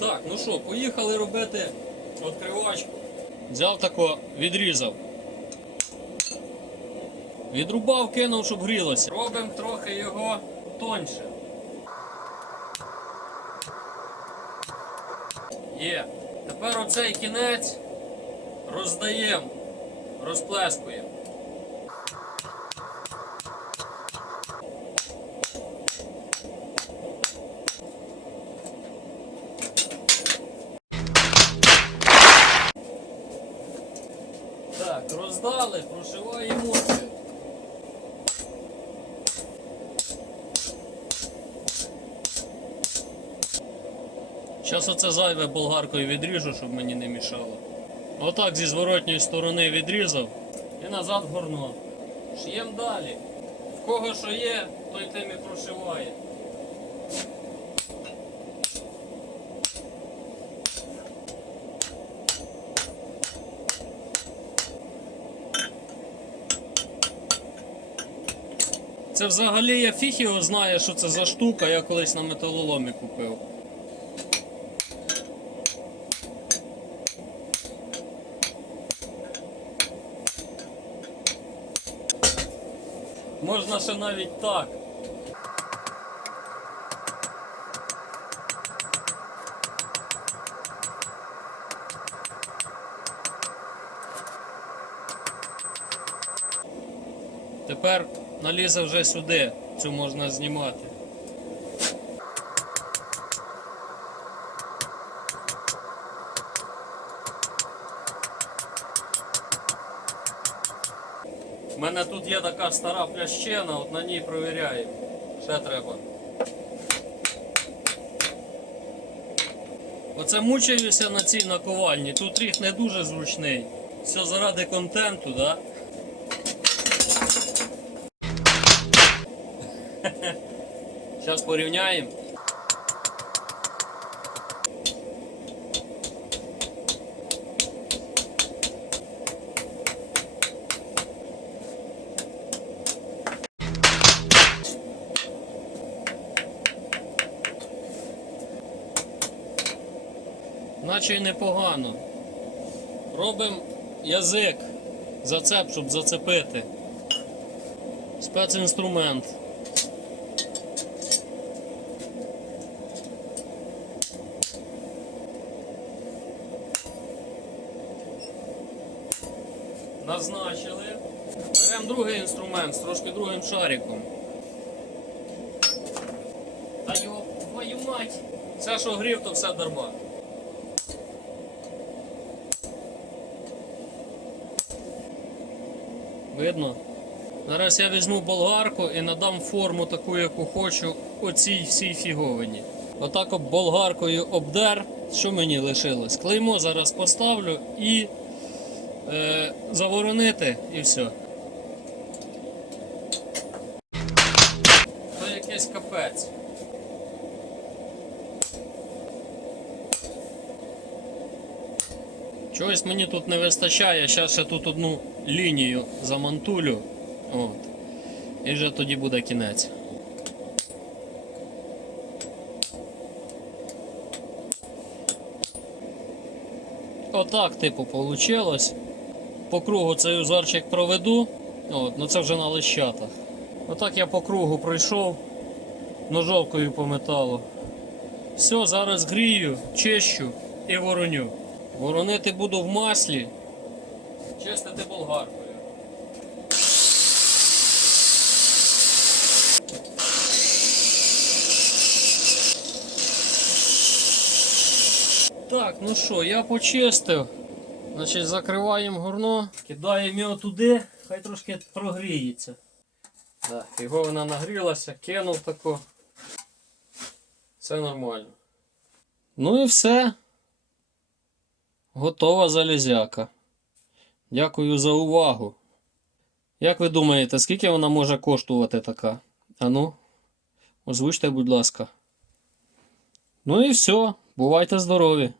Так, ну що, поїхали робити відкривачку. Взяв тако, відрізав. Відрубав, кинув, щоб грілося. Робимо трохи його тоньше. Є. Тепер оцей кінець роздаємо, розплескуємо. Роздали, прошиваємо. Зараз оце зайве болгаркою відріжу, щоб мені не мішало. Отак зі зворотньої сторони відрізав і назад горно. Ш'єм далі. В кого що є, той тим і прошиває. Це взагалі я фіг його знає, що це за штука, я колись на металоломі купив. Можна ще навіть так. Тепер налізе вже сюди, цю можна знімати. У мене тут є така стара плящина, от на ній провіряємо. Ще треба. Оце мучаюся на цій наковальні. Тут ріг не дуже зручний. Все заради контенту, да? Зараз порівняємо. Наче й непогано. Робимо язик, зацеп, щоб зацепити. Спецінструмент. Назначили. Беремо другий інструмент з трошки другим шариком. Та йо, твою мать! Все, що грів, то все дарма. Видно? Зараз я візьму болгарку і надам форму таку, яку хочу оцій всій фіговині. Отак об болгаркою обдер. Що мені лишилось? Клеймо зараз поставлю і е, заворонити і все. То якийсь капець. Чогось мені тут не вистачає, зараз ще тут одну лінію замонтулю. От. І вже тоді буде кінець. Отак, типу, вийшло. По кругу цей узорчик проведу. От, ну це вже на лищатах. Отак я по кругу пройшов ножовкою по металу. Все, зараз грію, чищу і вороню. Воронити буду в маслі, чистити болгаркою. Так, ну що, я почистив. Значить, закриваємо горно, кидаємо його туди, хай трошки прогріється. Так, його вона нагрілася, кинув тако. Все нормально. Ну і все. Готова залізяка. Дякую за увагу. Як ви думаєте, скільки вона може коштувати така? Ану, озвучте, будь ласка. Ну і все. Бувайте здорові!